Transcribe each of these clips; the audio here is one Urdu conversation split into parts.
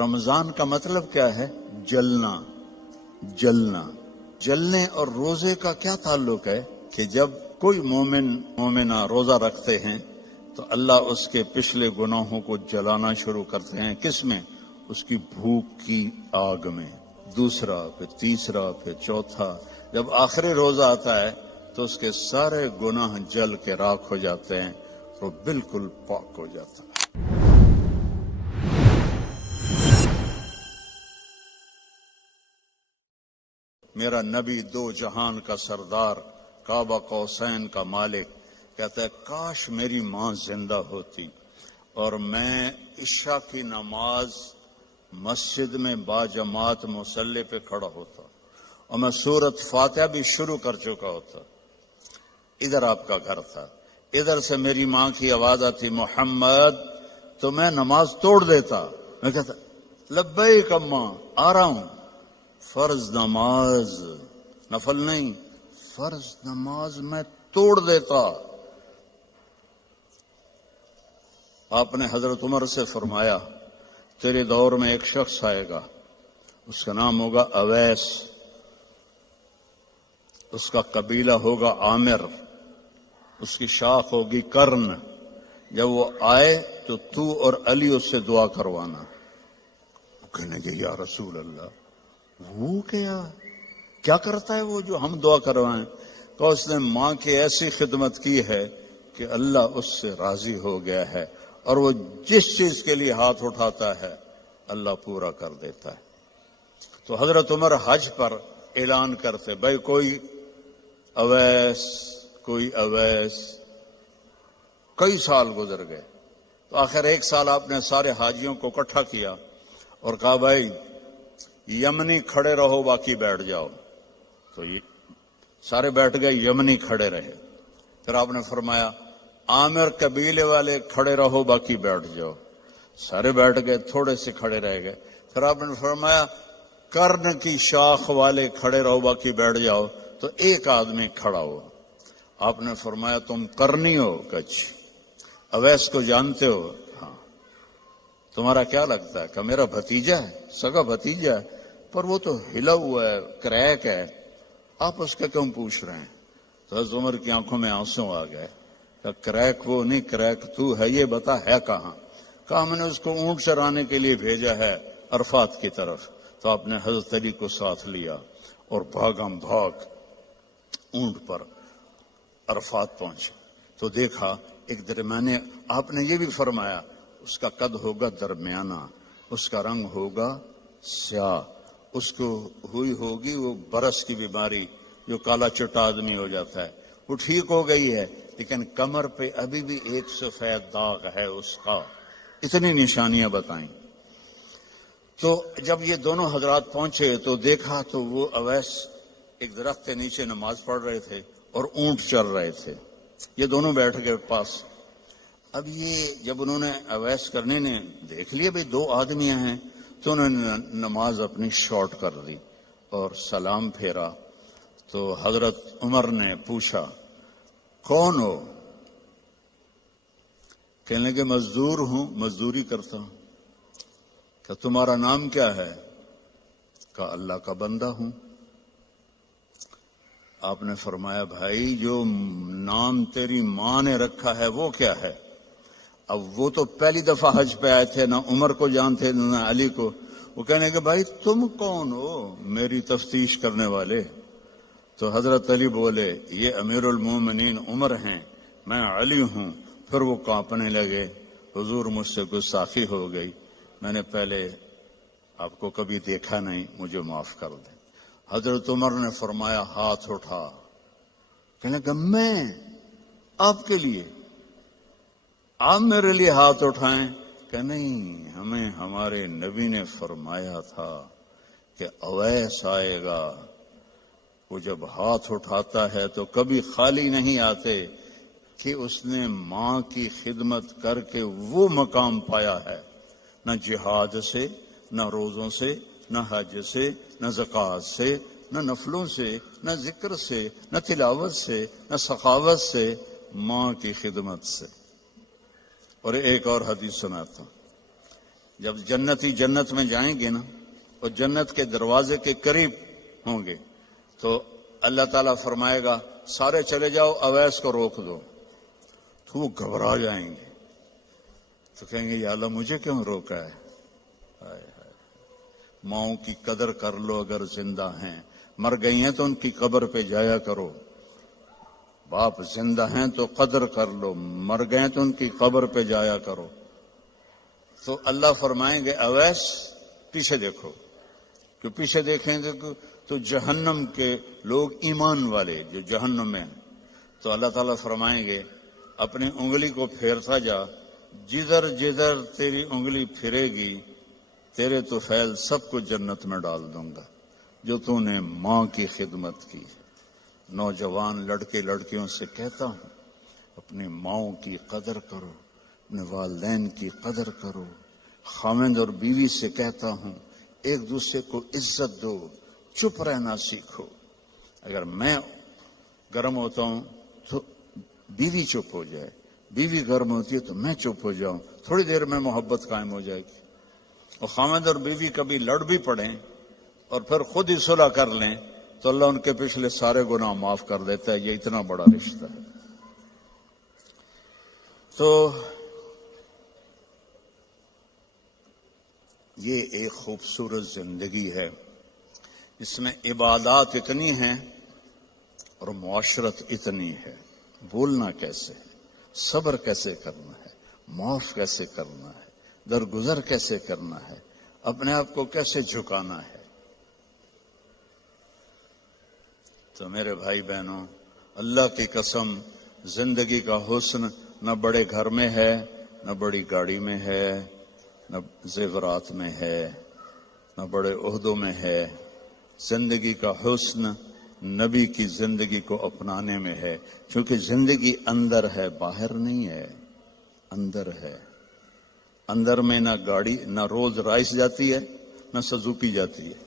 رمضان کا مطلب کیا ہے؟ جلنا، جلنا۔ جلنے اور روزے کا کیا تعلق ہے کہ جب کوئی مومنہ روزہ رکھتے ہیں تو اللہ اس کے پچھلے گناہوں کو جلانا شروع کرتے ہیں۔ کس میں؟ اس کی بھوک کی آگ میں۔ دوسرا، پھر تیسرا، پھر چوتھا۔ جب آخری روزہ آتا ہے تو اس کے سارے گناہ جل کے راکھ ہو جاتے ہیں، وہ بالکل پاک ہو جاتا ہے۔ میرا نبی دو جہان کا سردار، کعبہ قوسین کا مالک، کہتا ہے کاش میری ماں زندہ ہوتی اور میں عشاء کی نماز مسجد میں باجماعت مصلی پہ کھڑا ہوتا اور میں سورۃ فاتحہ بھی شروع کر چکا ہوتا۔ ادھر آپ کا گھر تھا، ادھر سے میری ماں کی آواز آتی محمد، تو میں نماز توڑ دیتا۔ میں کہتا لبیک اماں، آ رہا ہوں۔ فرض نماز، نفل نہیں، فرض نماز میں توڑ دیتا۔ آپ نے حضرت عمر سے فرمایا تیرے دور میں ایک شخص آئے گا، اس کا نام ہوگا اویس، اس کا قبیلہ ہوگا عامر، اس کی شاخ ہوگی کرن۔ جب وہ آئے تو تو اور علی اس سے دعا کروانا۔ وہ کہنے کہ یا رسول اللہ، وہ کیا کرتا ہے وہ جو ہم دعا کروائیں؟ تو اس نے ماں کی ایسی خدمت کی ہے کہ اللہ اس سے راضی ہو گیا ہے، اور وہ جس چیز کے لیے ہاتھ اٹھاتا ہے اللہ پورا کر دیتا ہے۔ تو حضرت عمر حج پر اعلان کرتے بھائی کوئی اویس، کوئی اویس۔ کئی سال گزر گئے تو آخر ایک سال آپ نے سارے حاجیوں کو اکٹھا کیا اور کہا بھائی یمنی کھڑے رہو، باقی بیٹھ جاؤ۔ تو یہ سارے بیٹھ گئے، یمنی کھڑے رہے۔ پھر آپ نے فرمایا عامر قبیلے والے کھڑے رہو، باقی بیٹھ جاؤ۔ سارے بیٹھ گئے، تھوڑے سے کھڑے رہ گئے۔ پھر آپ نے فرمایا کرن کی شاخ والے کھڑے رہو، باقی بیٹھ جاؤ۔ تو ایک آدمی کھڑا ہو۔ آپ نے فرمایا تم کرنی ہو؟ کچھ اویس کو جانتے ہو؟ ہاں۔ تمہارا کیا لگتا ہے؟ کہ میرا بھتیجا ہے، سگا بھتیجا ہے، پر وہ تو ہلا ہوا ہے، کریک ہے، آپ اس کا کیوں پوچھ رہے ہیں؟ تو حضرت عمر کی آنکھوں میں آنسو آ گئے۔ کہ کریک وہ نہیں، کریک تو ہے، یہ بتا ہے کہاں؟ کہا میں نے اس کو اونٹ چرانے کے لیے بھیجا ہے عرفات کی طرف۔ تو آپ نے حضرت علی کو ساتھ لیا اور بھاگم بھاگ اونٹ پر عرفات پہنچے تو دیکھا ایک درمیانے، آپ نے یہ بھی فرمایا اس کا قد ہوگا درمیانہ، اس کا رنگ ہوگا سیاہ، اس کو ہوئی ہوگی وہ برس کی بیماری جو کالا چٹا آدمی ہو جاتا ہے، وہ ٹھیک ہو گئی ہے، لیکن کمر پہ ابھی بھی ایک سفید داغ ہے اس کا۔ اتنی نشانیاں بتائیں۔ تو جب یہ دونوں حضرات پہنچے تو دیکھا تو وہ اویس ایک درخت کے نیچے نماز پڑھ رہے تھے اور اونٹ چر رہے تھے، یہ دونوں بیٹھ گئے پاس۔ اب یہ جب انہوں نے اویس کرنے نے دیکھ لیا بھئی دو آدمیاں ہیں، تو انہوں نے نماز اپنی شارٹ کر دی اور سلام پھیرا۔ تو حضرت عمر نے پوچھا کون ہو؟ کہنے لگے مزدور ہوں، مزدوری کرتا ہوں۔ کہ تمہارا نام کیا ہے؟ کہا اللہ کا بندہ ہوں۔ آپ نے فرمایا بھائی جو نام تیری ماں نے رکھا ہے وہ کیا ہے؟ اب وہ تو پہلی دفعہ حج پہ آئے تھے، نہ عمر کو جانتے نہ علی کو۔ وہ کہنے کہ بھائی تم کون ہو میری تفتیش کرنے والے؟ تو حضرت علی بولے یہ امیر المومنین عمر ہیں، میں علی ہوں۔ پھر وہ کانپنے لگے، حضور مجھ سے گستاخی ہو گئی، میں نے پہلے آپ کو کبھی دیکھا نہیں، مجھے معاف کر دیں۔ حضرت عمر نے فرمایا ہاتھ اٹھا۔ کہنے کہ میں آپ کے لیے، آپ میرے لیے ہاتھ اٹھائیں؟ کہ نہیں، ہمیں ہمارے نبی نے فرمایا تھا کہ اویس آئے گا، وہ جب ہاتھ اٹھاتا ہے تو کبھی خالی نہیں آتے کہ اس نے ماں کی خدمت کر کے وہ مقام پایا ہے، نہ جہاد سے، نہ روزوں سے، نہ حج سے، نہ زکوٰۃ سے، نہ نفلوں سے، نہ ذکر سے، نہ تلاوت سے، نہ سخاوت سے، ماں کی خدمت سے۔ اور ایک اور حدیث سناتا ہوں، جب جنتی جنت میں جائیں گے نا اور جنت کے دروازے کے قریب ہوں گے تو اللہ تعالیٰ فرمائے گا سارے چلے جاؤ، اویس کو روک دو، تو وہ گھبرا جائیں گے، تو کہیں گے یا اللہ مجھے کیوں روکا ہے؟ ہائے ہائے، ماؤں کی قدر کر لو اگر زندہ ہیں، مر گئی ہیں تو ان کی قبر پہ جایا کرو، باپ زندہ ہیں تو قدر کر لو، مر گئے تو ان کی قبر پہ جایا کرو۔ تو اللہ فرمائیں گے اویس پیچھے دیکھو، کہ پیچھے دیکھیں گے تو جہنم کے لوگ ایمان والے جو جہنم میں ہیں، تو اللہ تعالیٰ فرمائیں گے اپنی انگلی کو پھیرتا جا، جدھر جدھر تیری انگلی پھرے گی تیرے تو فیل سب کو جنت میں ڈال دوں گا جو تو نے ماں کی خدمت کی۔ نوجوان لڑکے لڑکیوں سے کہتا ہوں اپنی ماؤں کی قدر کرو، اپنے والدین کی قدر کرو۔ خاوند اور بیوی سے کہتا ہوں ایک دوسرے کو عزت دو، چپ رہنا سیکھو۔ اگر میں گرم ہوتا ہوں تو بیوی چپ ہو جائے، بیوی گرم ہوتی ہے تو میں چپ ہو جاؤں، تھوڑی دیر میں محبت قائم ہو جائے گی۔ اور خاوند اور بیوی کبھی لڑ بھی پڑیں اور پھر خود ہی صلح کر لیں تو اللہ ان کے پچھلے سارے گناہ معاف کر دیتا ہے۔ یہ اتنا بڑا رشتہ ہے۔ تو یہ ایک خوبصورت زندگی ہے، اس میں عبادات اتنی ہیں اور معاشرت اتنی ہے۔ بولنا کیسے ہے، صبر کیسے کرنا ہے، معاف کیسے کرنا ہے، درگزر کیسے کرنا ہے، اپنے آپ کو کیسے جھکانا ہے۔ تو میرے بھائی بہنوں، اللہ کی قسم زندگی کا حسن نہ بڑے گھر میں ہے، نہ بڑی گاڑی میں ہے، نہ زیورات میں ہے، نہ بڑے عہدوں میں ہے۔ زندگی کا حسن نبی کی زندگی کو اپنانے میں ہے، چونکہ زندگی اندر ہے، باہر نہیں ہے، اندر ہے۔ اندر میں نہ گاڑی، نہ روز رائس جاتی ہے، نہ سزوکی جاتی ہے۔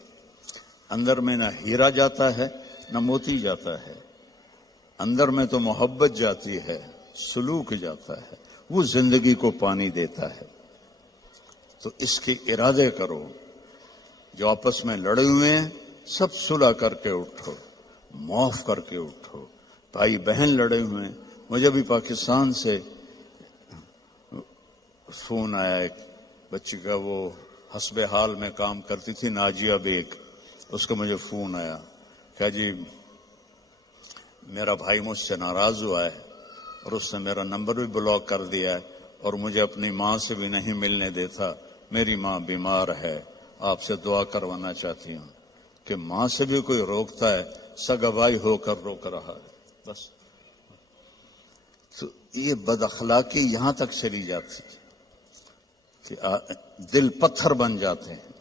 اندر میں نہ ہیرا جاتا ہے، نہ موتی جاتا ہے۔ اندر میں تو محبت جاتی ہے، سلوک جاتا ہے، وہ زندگی کو پانی دیتا ہے۔ تو اس کے ارادے کرو، جو آپس میں لڑے ہوئے ہیں سب صلح کر کے اٹھو، معاف کر کے اٹھو۔ بھائی بہن لڑے ہوئے ہیں، مجھے بھی پاکستان سے فون آیا ایک بچی کا، وہ حسب حال میں کام کرتی تھی، ناجیہ بیگ، اس کا مجھے فون آیا کہ جی میرا بھائی مجھ سے ناراض ہوا ہے اور اس نے میرا نمبر بھی بلاک کر دیا ہے اور مجھے اپنی ماں سے بھی نہیں ملنے دیتا، میری ماں بیمار ہے، آپ سے دعا کروانا چاہتی ہوں۔ کہ ماں سے بھی کوئی روکتا ہے، سگا بھائی ہو کر روک رہا ہے۔ بس تو یہ بد اخلاقی یہاں تک چلی جاتی ہے کہ دل پتھر بن جاتے ہیں۔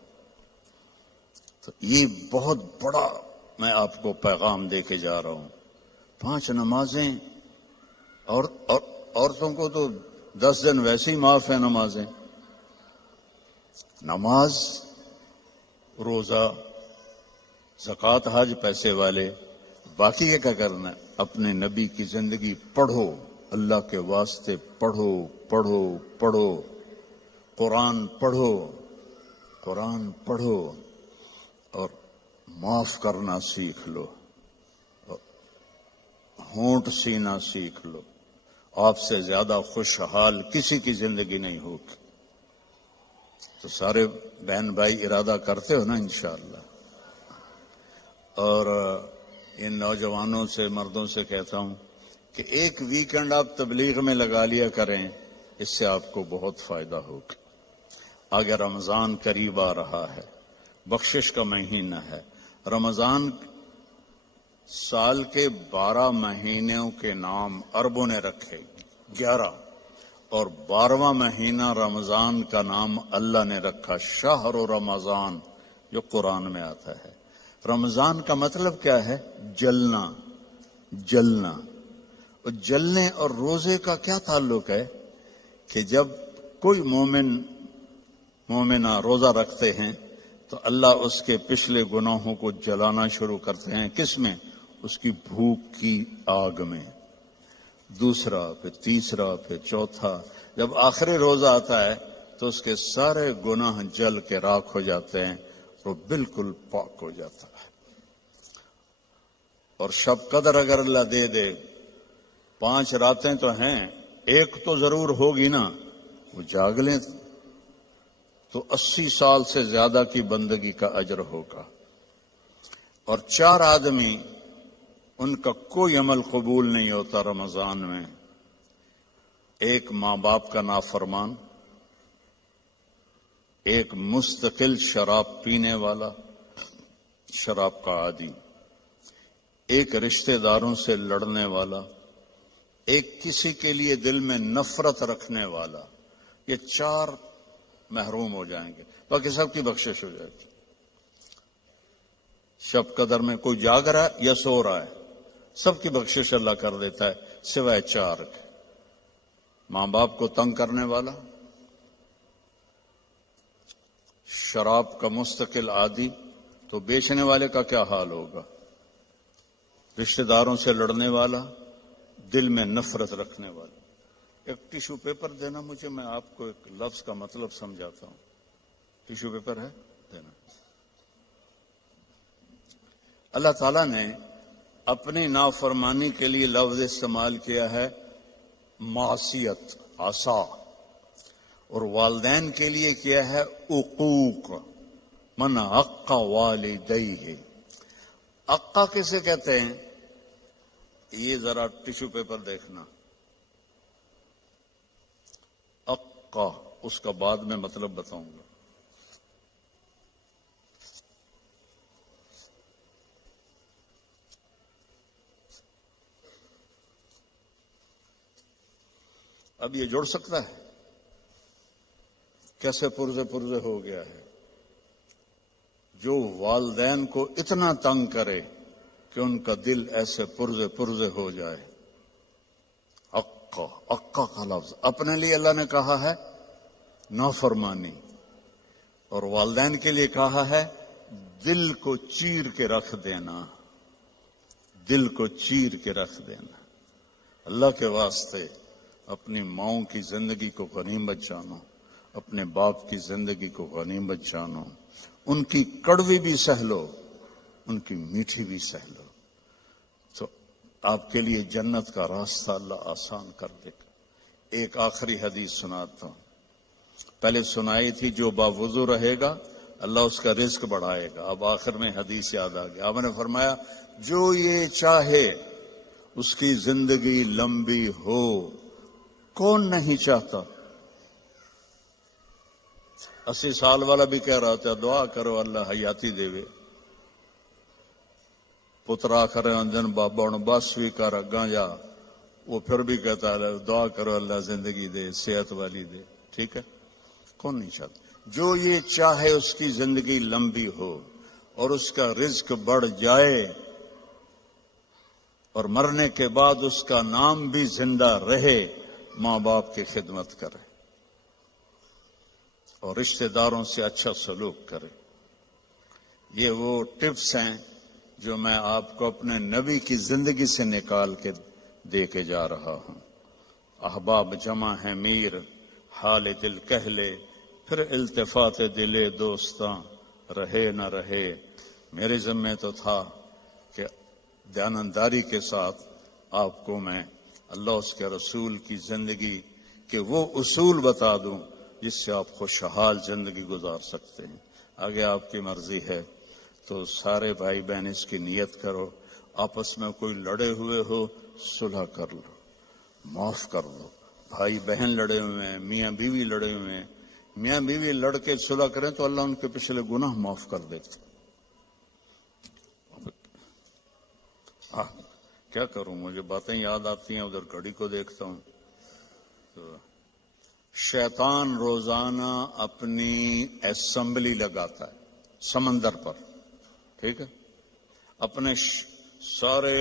تو یہ بہت بڑا میں آپ کو پیغام دے کے جا رہا ہوں۔ 5 نمازیں، اور عورتوں کو تو 10 دن ویسے ہی معاف ہے نمازیں، نماز، روزہ، زکوٰۃ، حج، پیسے والے۔ باقی یہ کیا کرنا ہے؟ اپنے نبی کی زندگی پڑھو، اللہ کے واسطے پڑھو پڑھو پڑھو، قرآن پڑھو، قرآن پڑھو، اور معاف کرنا سیکھ لو، ہونٹ سینا سیکھ لو۔ آپ سے زیادہ خوشحال کسی کی زندگی نہیں ہوگی۔ تو سارے بہن بھائی ارادہ کرتے ہو نا انشاءاللہ۔ اور ان نوجوانوں سے، مردوں سے کہتا ہوں کہ ایک ویکنڈ آپ تبلیغ میں لگا لیا کریں، اس سے آپ کو بہت فائدہ ہوگا۔ آگے رمضان قریب آ رہا ہے، بخشش کا مہینہ ہے۔ رمضان سال کے 12 مہینوں کے نام عربوں نے رکھے، 11، اور 12واں مہینہ رمضان کا نام اللہ نے رکھا شہر رمضان، جو قرآن میں آتا ہے۔ رمضان کا مطلب کیا ہے؟ جلنا، جلنا۔ اور جلنے اور روزے کا کیا تعلق ہے؟ کہ جب کوئی مومنہ روزہ رکھتے ہیں تو اللہ اس کے پچھلے گناہوں کو جلانا شروع کرتے ہیں۔ کس میں؟ اس کی بھوک کی آگ میں۔ دوسرا، پھر تیسرا، پھر چوتھا، جب آخری روزہ آتا ہے تو اس کے سارے گناہ جل کے راکھ ہو جاتے ہیں، وہ بالکل پاک ہو جاتا ہے۔ اور شب قدر اگر اللہ دے دے، 5 راتیں تو ہیں، ایک تو ضرور ہوگی نا، وہ جاگ لیں تو 80 سال سے زیادہ کی بندگی کا اجر ہوگا۔ اور 4 آدمی ان کا کوئی عمل قبول نہیں ہوتا رمضان میں، ایک ماں باپ کا نافرمان، ایک مستقل شراب پینے والا، شراب کا عادی، ایک رشتہ داروں سے لڑنے والا، ایک کسی کے لیے دل میں نفرت رکھنے والا۔ یہ 4 محروم ہو جائیں گے، باقی سب کی بخشش ہو جائے گی۔ شب قدر میں کوئی جاگ رہا ہے یا سو رہا ہے، سب کی بخشش اللہ کر دیتا ہے سوائے 4 کے۔ ماں باپ کو تنگ کرنے والا، شراب کا مستقل عادی، تو بیچنے والے کا کیا حال ہوگا، رشتہ داروں سے لڑنے والا، دل میں نفرت رکھنے والا۔ ایک ٹیشو پیپر دینا مجھے، میں آپ کو ایک لفظ کا مطلب سمجھاتا ہوں۔ ٹیشو پیپر ہے دینا۔ اللہ تعالیٰ نے اپنی نافرمانی کے لیے لفظ استعمال کیا ہے معصیت، عصا، اور والدین کے لیے کیا ہے عقوق، من عق والدیہ۔ عقا کسے کہتے ہیں؟ یہ ذرا ٹیشو پیپر دیکھنا، عقا، اس کا بعد میں مطلب بتاؤں گا۔ اب یہ جڑ سکتا ہے؟ کیسے پرزے پرزے ہو گیا ہے؟ جو والدین کو اتنا تنگ کرے کہ ان کا دل ایسے پرزے پرزے ہو جائے۔ عقا، عقا کا لفظ اپنے لیے اللہ نے کہا ہے نافرمانی، اور والدین کے لیے کہا ہے دل کو چیر کے رکھ دینا، دل کو چیر کے رکھ دینا۔ اللہ کے واسطے اپنی ماؤں کی زندگی کو غنیمت جانو، اپنے باپ کی زندگی کو غنیمت جانو، ان کی کڑوی بھی سہ لو، ان کی میٹھی بھی سہ لو، تو آپ کے لیے جنت کا راستہ اللہ آسان کر دے گا۔ ایک آخری حدیث سناتا ہوں، پہلے سنائی تھی، جو باوضو رہے گا اللہ اس کا رزق بڑھائے گا۔ اب آخر میں حدیث یاد آ گیا، آپ نے فرمایا جو یہ چاہے اس کی زندگی لمبی ہو۔ کون نہیں چاہتا؟ 80 سال والا بھی کہہ رہا تھا دعا کرو اللہ حیاتی دے وے، پترا کرے اندن بابا بس بھی کر اگاں جا، وہ پھر بھی کہتا ہے دعا کرو اللہ زندگی دے، صحت والی دے۔ ٹھیک ہے، کون نہیں چاہتا؟ جو یہ چاہے اس کی زندگی لمبی ہو اور اس کا رزق بڑھ جائے، اور مرنے کے بعد اس کا نام بھی زندہ رہے، ماں باپ کی خدمت کرے اور رشتہ داروں سے اچھا سلوک کرے۔ یہ وہ ٹپس ہیں جو میں آپ کو اپنے نبی کی زندگی سے نکال کے دے کے جا رہا ہوں۔ احباب جمع ہے میر، حال دل کہہ لے، پھر التفات دلے دوستاں، رہے نہ رہے۔ میرے ذمہ تو تھا کہ دیانتداری کے ساتھ آپ کو میں اللہ اس کے رسول کی زندگی کے وہ اصول بتا دوں جس سے آپ خوشحال زندگی گزار سکتے ہیں۔ آگے آپ کی مرضی ہے تو سارے بھائی بہن اس کی نیت کرو، آپس میں کوئی لڑے ہوئے ہو صلح کر لو، معاف کر دو۔ بھائی بہن لڑے ہوئے ہیں، میاں بیوی لڑے ہوئے ہیں، میاں بیوی لڑ کے صلح کریں تو اللہ ان کے پچھلے گناہ معاف کر دیتے۔ کیا کروں، مجھے باتیں یاد آتی ہیں، ادھر گھڑی کو دیکھتا ہوں تو شیطان روزانہ اپنی اسمبلی لگاتا ہے سمندر پر، ٹھیک ہے، اپنے سارے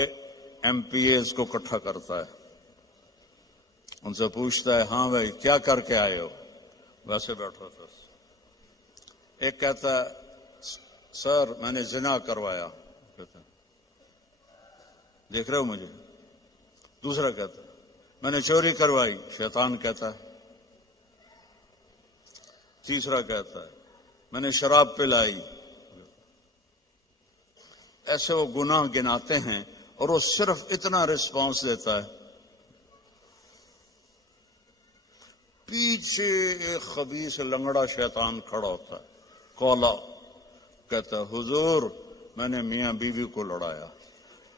ایم پی ایز کو اکٹھا کرتا ہے، ان سے پوچھتا ہے ہاں بھائی کیا کر کے آئے ہو؟ ویسے بیٹھا تھا، ایک کہتا ہے سر میں نے زنا کروایا، کہتا ہے دیکھ رہے ہو مجھے؟ دوسرا کہتا ہے میں نے چوری کروائی، شیطان کہتا ہے تیسرا کہتا ہے میں نے شراب پلائی. ایسے وہ گناہ گناتے ہیں اور وہ صرف اتنا رسپانس دیتا ہے. پیچھے ایک خبیث لنگڑا شیطان کھڑا ہوتا ہے کولا، کہتا ہے حضور میں نے میاں بیوی کو لڑایا.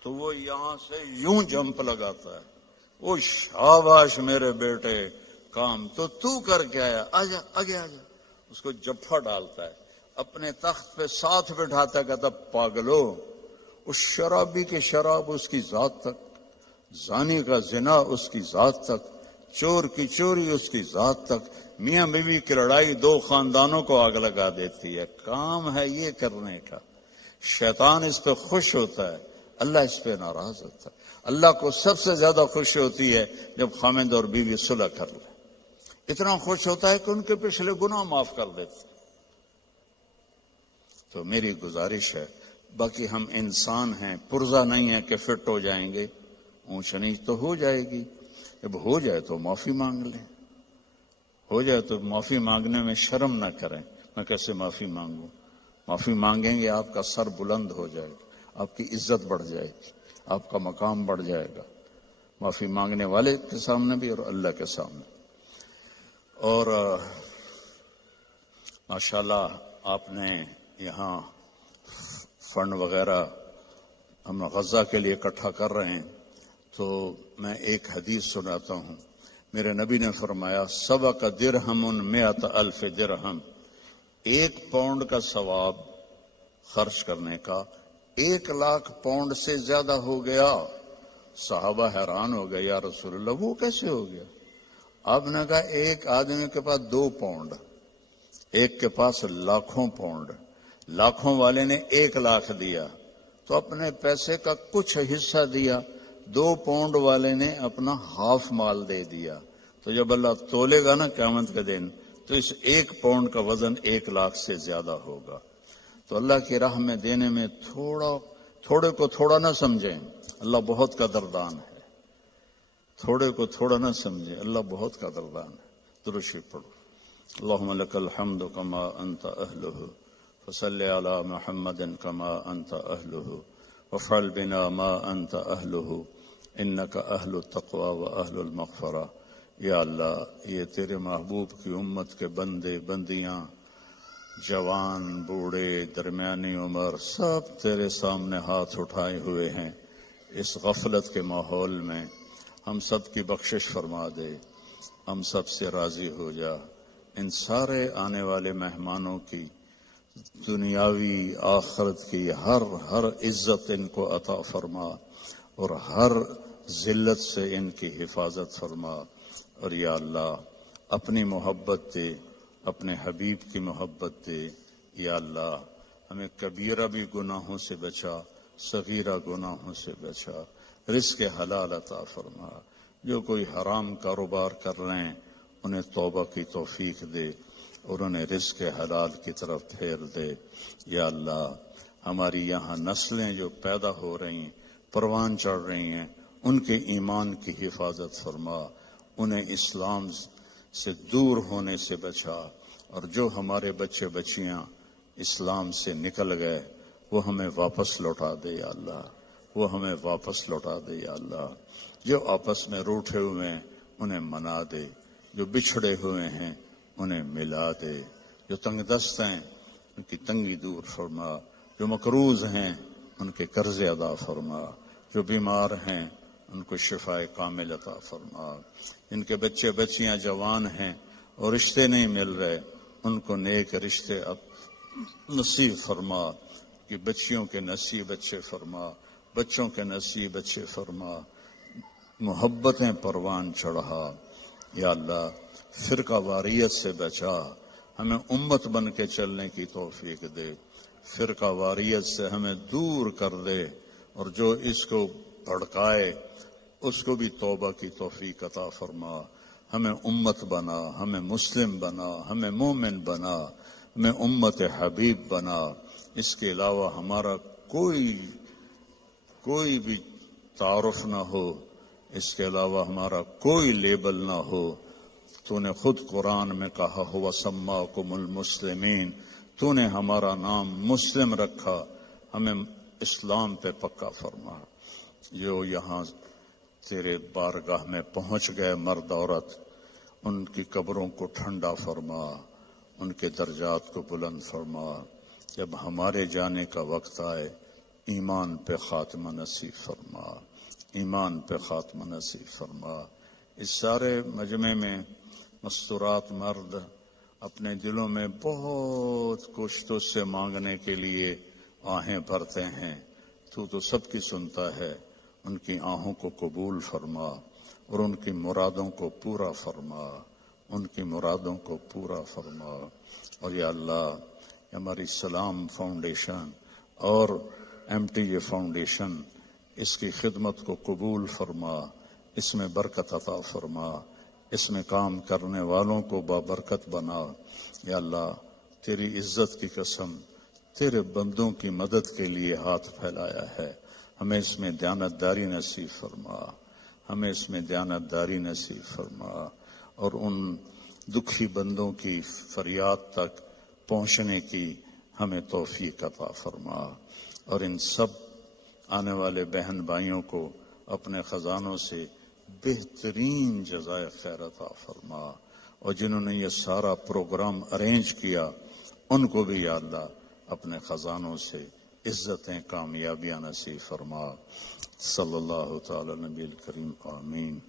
تو وہ یہاں سے یوں جمپ لگاتا ہے، وہ شاباش میرے بیٹے کام تو کر کے آیا، آجا آگے آجا. اس کو جفا ڈالتا ہے، اپنے تخت پہ ساتھ بٹھاتا ہے، کہتا پاگلو اس شرابی کی شراب اس کی ذات تک، زانی کا زنا اس کی ذات تک، چور کی چوری اس کی ذات تک. میاں بیوی کی لڑائی دو خاندانوں کو آگ لگا دیتی ہے. کام ہے یہ کرنے کا. شیطان اس پہ خوش ہوتا ہے، اللہ اس پہ ناراض ہوتا ہے. اللہ کو سب سے زیادہ خوشی ہوتی ہے جب خاوند اور بیوی صلح کر لے. اتنا خوش ہوتا ہے کہ ان کے پچھلے گناہ معاف کر دیتے. تو میری گزارش ہے، باقی ہم انسان ہیں، پرزہ نہیں ہے کہ فٹ ہو جائیں گے. اونچ نیچ تو ہو جائے گی. جب ہو جائے تو معافی مانگ لیں. ہو جائے تو معافی مانگنے میں شرم نہ کریں. میں کیسے معافی مانگوں؟ معافی مانگیں گے آپ کا سر بلند ہو جائے گا، آپ کی عزت بڑھ جائے گی، آپ کا مقام بڑھ جائے گا، معافی مانگنے والے کے سامنے بھی اور اللہ کے سامنے. اور ماشاءاللہ آپ نے یہاں فنڈ وغیرہ ہم غزہ کے لیے اکٹھا کر رہے ہیں. تو میں ایک حدیث سناتا ہوں. میرے نبی نے فرمایا سبق درہم 100,000 درہم، 1 پاؤنڈ کا ثواب خرچ کرنے کا 1,00,000 پاؤنڈ سے زیادہ ہو گیا. صحابہ حیران ہو گئے، یا رسول اللہ وہ کیسے ہو گیا؟ آپ نے کہا ایک آدمی کے پاس 2 پاؤنڈ، ایک کے پاس لاکھوں پاؤنڈ. لاکھوں والے نے 1,00,000 دیا تو اپنے پیسے کا کچھ حصہ دیا، 2 پاؤنڈ والے نے اپنا ہاف مال دے دیا. تو جب اللہ تولے گا نا قیامت کے دن تو اس 1 پاؤنڈ کا وزن 1,00,000 سے زیادہ ہوگا. تو اللہ کی راہ میں دینے میں تھوڑے کو تھوڑا نہ سمجھیں، اللہ بہت قدردان ہے. تھوڑے کو تھوڑا نہ سمجھیں، اللہ بہت قدردان ہے. درود شریف پڑھو. اللہم لک الحمد کما انت اہلہ فصلی علی محمد کما انت اہلہ وفعل بنا ما انت اہلہ انک اہل التقوی و اہل المغفرہ. یا اللہ یہ تیرے محبوب کی امت کے بندے بندیاں، جوان بوڑھے درمیانی عمر، سب تیرے سامنے ہاتھ اٹھائے ہوئے ہیں. اس غفلت کے ماحول میں ہم سب کی بخشش فرما دے، ہم سب سے راضی ہو جا. ان سارے آنے والے مہمانوں کی دنیاوی آخرت کی ہر عزت ان کو عطا فرما اور ہر ذلت سے ان کی حفاظت فرما. اور یا اللہ اپنی محبت دے، اپنے حبیب کی محبت دے. یا اللہ ہمیں کبیرہ بھی گناہوں سے بچا، صغیرہ گناہوں سے بچا. رزق حلال عطا فرما. جو کوئی حرام کاروبار کر رہے ہیں انہیں توبہ کی توفیق دے اور انہیں رزق حلال کی طرف پھیر دے. یا اللہ ہماری یہاں نسلیں جو پیدا ہو رہی ہیں، پروان چڑھ رہی ہیں، ان کے ایمان کی حفاظت فرما، انہیں اسلام سے دور ہونے سے بچا. اور جو ہمارے بچے بچیاں اسلام سے نکل گئے وہ ہمیں واپس لوٹا دے. یا اللہ وہ ہمیں واپس لوٹا دے. یا اللہ جو آپس میں روٹھے ہوئے ہیں انہیں منا دے، جو بچھڑے ہوئے ہیں انہیں ملا دے، جو تنگ دست ہیں ان کی تنگی دور فرما، جو مقروض ہیں ان کے قرض ادا فرما، جو بیمار ہیں ان کو شفاء کامل عطا فرما. ان کے بچے بچیاں جوان ہیں اور رشتے نہیں مل رہے ان کو نیک رشتے نصیب فرما، کہ بچیوں کے نصیب اچھے فرما، بچوں کے نصیب اچھے فرما، محبتیں پروان چڑھا. یا اللہ فرقہ واریت سے بچا، ہمیں امت بن کے چلنے کی توفیق دے. فرقہ واریت سے ہمیں دور کر دے اور جو اس کو بھڑکائے اس کو بھی توبہ کی توفیق عطا فرما. ہمیں امت بنا، ہمیں مسلم بنا، ہمیں مومن بنا، ہمیں امت حبیب بنا. اس کے علاوہ ہمارا کوئی بھی تعارف نہ ہو، اس کے علاوہ ہمارا کوئی لیبل نہ ہو. تو نے خود قرآن میں کہا ہوا سماکم المسلمین، تو نے ہمارا نام مسلم رکھا، ہمیں اسلام پہ پکا فرما۔ جو یہاں تیرے بارگاہ میں پہنچ گئے مرد عورت، ان کی قبروں کو ٹھنڈا فرما، ان کے درجات کو بلند فرما۔ جب ہمارے جانے کا وقت آئے ایمان پہ خاتمہ نصیب فرما، ایمان پہ خاتمہ نصیب فرما۔ اس سارے مجمع میں مستورات مرد اپنے دلوں میں بہت کچھ تو سے مانگنے کے لیے آہیں بھرتے ہیں، تو سب کی سنتا ہے۔ ان کی آہوں کو قبول فرما اور ان کی مرادوں کو پورا فرما، ان کی مرادوں کو پورا فرما۔ اور یا اللہ ہماری سلام فاؤنڈیشن اور MTJ فاؤنڈیشن، اس کی خدمت کو قبول فرما، اس میں برکت عطا فرما، اس میں کام کرنے والوں کو بابرکت بنا۔ یا اللہ تیری عزت کی قسم، تیرے بندوں کی مدد کے لیے ہاتھ پھیلایا ہے، ہمیں اس میں دیانتداری نصیب فرما، ہمیں اس میں دیانتداری نصیب فرما، اور ان دکھی بندوں کی فریاد تک پہنچنے کی ہمیں توفیق عطا فرما، اور ان سب آنے والے بہن بھائیوں کو اپنے خزانوں سے بہترین جزائے خیر عطا فرما، اور جنہوں نے یہ سارا پروگرام ارینج کیا ان کو بھی یا اللہ اپنے خزانوں سے عزتیں کامیابیاں نصیب فرما۔ صلی اللہ تعالی نبی الکریم، آمین۔